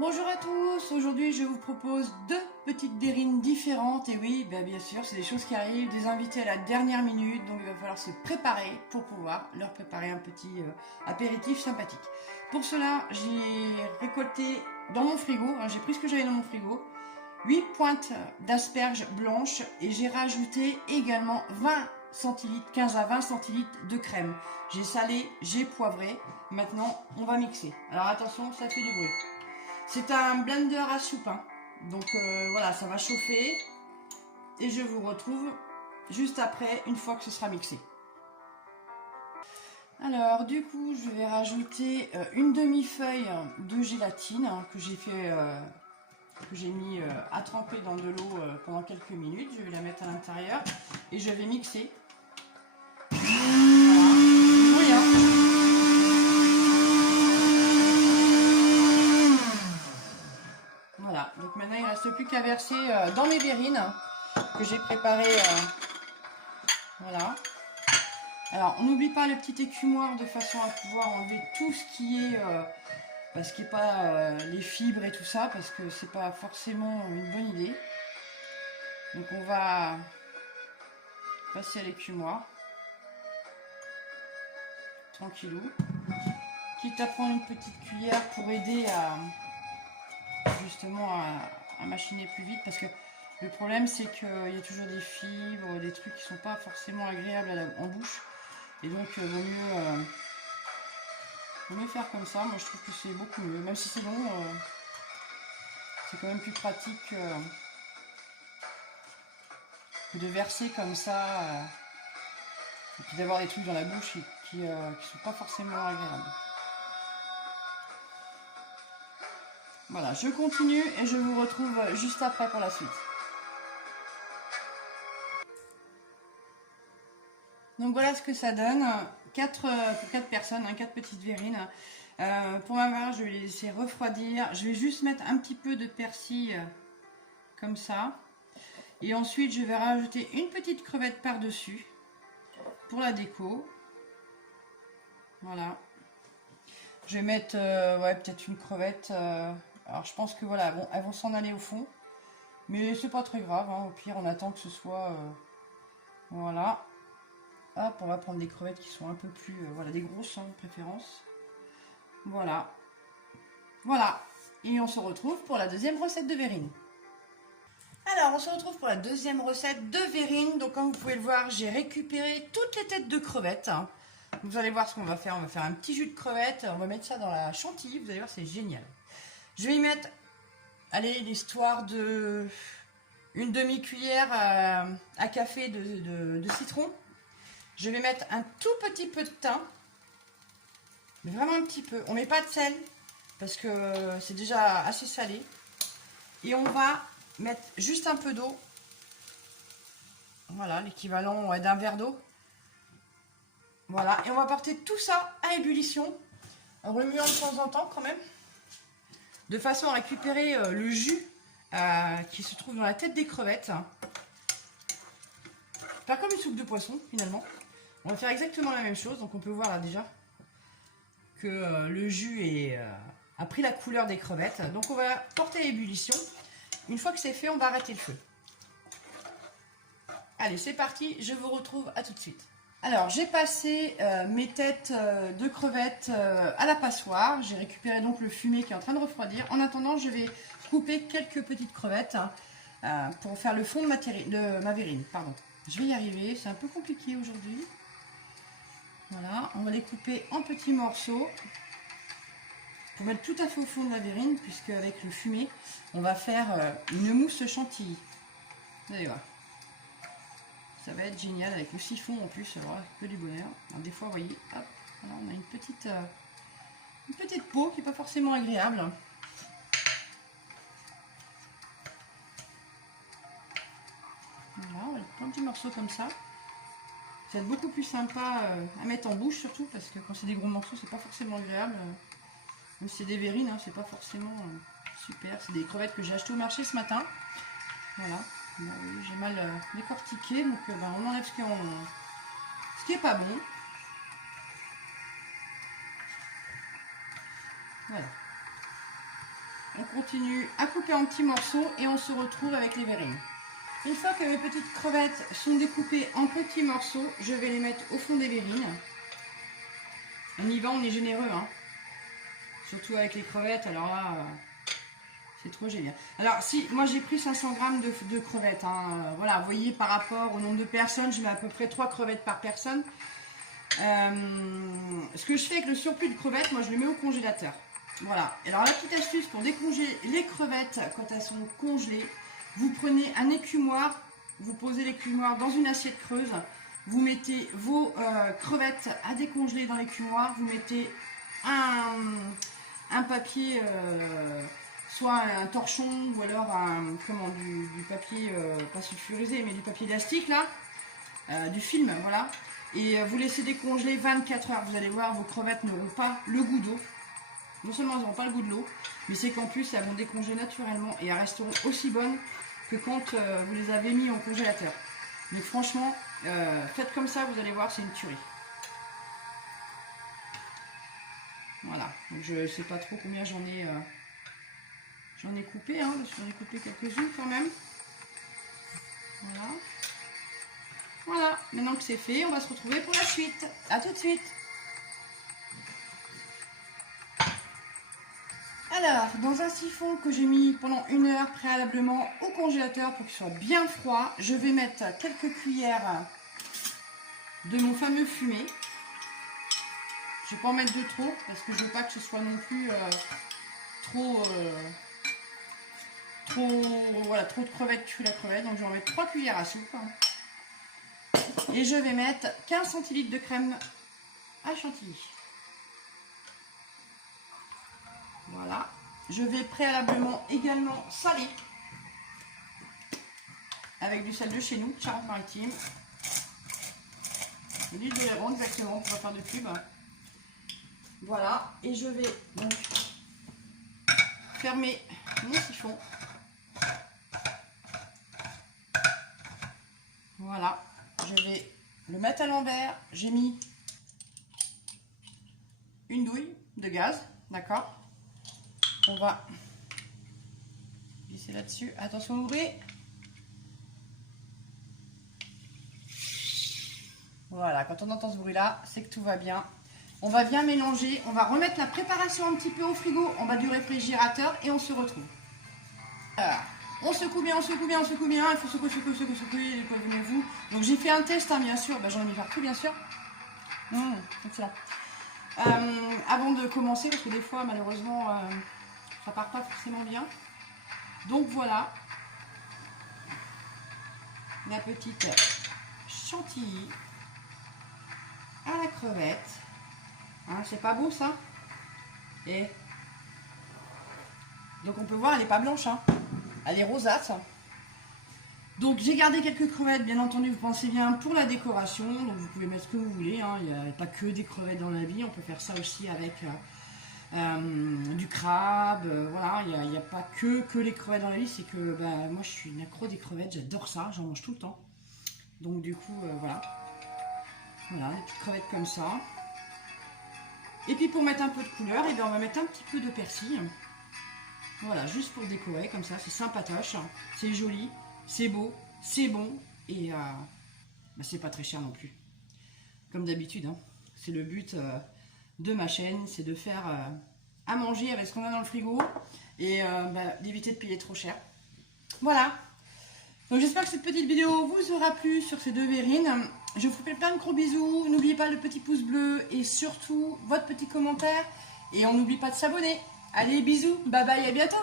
Bonjour à tous, aujourd'hui je vous propose deux petites verrines différentes et oui, bien sûr c'est des choses qui arrivent, des invités à la dernière minute, donc il va falloir se préparer pour pouvoir leur préparer un petit apéritif sympathique. Pour cela j'ai récolté dans mon frigo, j'ai pris ce que j'avais dans mon frigo, 8 pointes d'asperges blanches et j'ai rajouté également 20 centilitres, 15 à 20 centilitres de crème. J'ai salé, j'ai poivré, maintenant on va mixer. Alors attention, ça fait du bruit. C'est un blender à soupe, hein. Donc voilà, ça va chauffer et je vous retrouve juste après, une fois que ce sera mixé. Alors du coup, je vais rajouter une demi-feuille de gélatine que j'ai fait, que j'ai mis à tremper dans de l'eau pendant quelques minutes. Je vais la mettre à l'intérieur et je vais mixer. Voilà. Voilà, donc maintenant il ne reste plus qu'à verser dans mes verrines que j'ai préparées. Voilà. Alors on n'oublie pas le petit écumoire de façon à pouvoir enlever tout ce qui est pas les fibres et tout ça, parce que c'est pas forcément une bonne idée. Donc on va passer à l'écumoire tranquillou, quitte à prendre une petite cuillère pour aider à machiner plus vite, parce que le problème c'est qu'il y a toujours des fibres, des trucs qui sont pas forcément agréables en bouche, et donc vaut mieux faire comme ça. Moi je trouve que c'est beaucoup mieux, même si c'est long, c'est quand même plus pratique que de verser comme ça et puis d'avoir des trucs dans la bouche qui sont pas forcément agréables. Voilà, je continue et je vous retrouve juste après pour la suite. Donc voilà ce que ça donne, pour 4 personnes, 4 petites verrines. Pour ma part, je vais les laisser refroidir. Je vais juste mettre un petit peu de persil comme ça. Et ensuite, je vais rajouter une petite crevette par-dessus pour la déco. Voilà. Je vais mettre peut-être une crevette. Alors je pense que voilà, bon, elles vont s'en aller au fond. Mais c'est pas très grave, hein. Au pire, on attend que ce soit... voilà. Hop, on va prendre des crevettes qui sont un peu plus... voilà, des grosses, hein, de préférence. Voilà. Voilà. Et on se retrouve pour la deuxième recette de verrine. Alors, on se retrouve pour la deuxième recette de verrine. Donc, comme vous pouvez le voir, j'ai récupéré toutes les têtes de crevettes. Vous allez voir ce qu'on va faire. On va faire un petit jus de crevettes. On va mettre ça dans la chantilly. Vous allez voir, c'est génial. Je vais y mettre, allez, l'histoire de une demi-cuillère à café de citron. Je vais mettre un tout petit peu de thym. Mais vraiment un petit peu. On ne met pas de sel parce que c'est déjà assez salé. Et on va mettre juste un peu d'eau. Voilà, l'équivalent d'un verre d'eau. Voilà, et on va porter tout ça à ébullition, en remuant de temps en temps quand même, de façon à récupérer le jus qui se trouve dans la tête des crevettes. Faire comme une soupe de poisson finalement. On va faire exactement la même chose, donc on peut voir là déjà que le jus a pris la couleur des crevettes. Donc on va porter à ébullition. Une fois que c'est fait, on va arrêter le feu. Allez, c'est parti, je vous retrouve à tout de suite. Alors, j'ai passé mes têtes de crevettes à la passoire. J'ai récupéré donc le fumet qui est en train de refroidir. En attendant, je vais couper quelques petites crevettes pour faire le fond de ma verrine. Pardon. Je vais y arriver, c'est un peu compliqué aujourd'hui. Voilà, on va les couper en petits morceaux pour mettre tout à fait au fond de la verrine, puisque avec le fumet, on va faire une mousse chantilly. Vous allez voir. Ça va être génial avec le siphon en plus, alors que du bonheur. Alors, des fois, vous voyez, hop, voilà, on a une petite peau qui n'est pas forcément agréable. Voilà, on va mettre plein de petits morceaux comme ça. Ça va être beaucoup plus sympa à mettre en bouche, surtout parce que quand c'est des gros morceaux, c'est pas forcément agréable. Même si c'est des verrines, hein, c'est pas forcément super. C'est des crevettes que j'ai achetées au marché ce matin. Voilà. J'ai mal décortiqué, donc on enlève ce qui est pas bon. Voilà. on continue à couper en petits morceaux et on se retrouve avec les verrines. Une fois que mes petites crevettes sont découpées en petits morceaux, je vais les mettre au fond des verrines. On y va, on est généreux, hein. Surtout avec les crevettes, alors là, c'est trop génial. Alors si, moi j'ai pris 500 grammes de crevettes, hein. Voilà, vous voyez par rapport au nombre de personnes, je mets à peu près 3 crevettes par personne. Ce que je fais avec le surplus de crevettes, moi je le mets au congélateur. Voilà, alors la petite astuce pour décongeler les crevettes quand elles sont congelées, vous prenez un écumoire, vous posez l'écumoire dans une assiette creuse, vous mettez vos crevettes à décongeler dans l'écumoire, vous mettez un papier, soit un torchon ou alors du papier, pas sulfurisé, mais du papier élastique là, du film, voilà. Et vous laissez décongeler 24 heures, vous allez voir, vos crevettes n'auront pas le goût d'eau. Non seulement elles n'auront pas le goût de l'eau, mais c'est qu'en plus elles vont décongeler naturellement et elles resteront aussi bonnes que quand vous les avez mis au congélateur. Mais franchement, faites comme ça, vous allez voir, c'est une tuerie. Voilà, donc je ne sais pas trop combien j'en ai coupé, hein, j'en ai coupé quelques-unes quand même. Voilà. Voilà, maintenant que c'est fait, on va se retrouver pour la suite. A tout de suite. Alors, dans un siphon que j'ai mis pendant 1 heure préalablement au congélateur pour qu'il soit bien froid, je vais mettre quelques cuillères de mon fameux fumé. Je ne vais pas en mettre de trop parce que je ne veux pas que ce soit non plus trop de crevettes cuites la crevette. Donc je vais en mettre 3 cuillères à soupe. Et je vais mettre 15 centilitres de crème à chantilly. Voilà. Je vais préalablement également saler avec du sel de chez nous, Charente-Maritime. L'huile de Léron exactement pour faire de pub. Voilà. Et je vais donc fermer mon siphon. Voilà. Je vais le mettre à l'envers. J'ai mis une douille de gaz, d'accord. On va glisser là-dessus. Attention à ouvrir. Voilà, quand on entend ce bruit-là, c'est que tout va bien. On va bien mélanger. On va remettre la préparation un petit peu au frigo en bas du réfrigérateur et on se retrouve. Alors, on secoue bien, on secoue bien, on secoue bien. Il faut secouer, vous. Donc j'ai fait un test, hein, bien sûr. J'en ai mis partout, bien sûr. Excellent. Avant de commencer, parce que des fois, malheureusement, ça part pas forcément bien. Donc voilà, la petite chantilly à la crevette. Hein, c'est pas beau ça? Et donc on peut voir, elle n'est pas blanche, hein. Elle est rosâtre. Donc j'ai gardé quelques crevettes, bien entendu, vous pensez bien, pour la décoration. Donc vous pouvez mettre ce que vous voulez, hein. Il n'y a pas que des crevettes dans la vie, on peut faire ça aussi avec du crabe. Voilà, il n'y a pas que les crevettes dans la vie, c'est que moi je suis une accro des crevettes, j'adore ça, j'en mange tout le temps. Donc du coup, voilà. Voilà, des petites crevettes comme ça. Et puis pour mettre un peu de couleur, on va mettre un petit peu de persil. Voilà, juste pour décorer, comme ça, c'est sympatoche, c'est joli, c'est beau, c'est bon, et c'est pas très cher non plus. Comme d'habitude, hein. C'est le but de ma chaîne, c'est de faire à manger avec ce qu'on a dans le frigo, et d'éviter de payer trop cher. Voilà. Donc j'espère que cette petite vidéo vous aura plu sur ces 2 verrines. Je vous fais plein de gros bisous. N'oubliez pas le petit pouce bleu et surtout votre petit commentaire. Et on n'oublie pas de s'abonner. Allez, bisous, bye bye, à bientôt.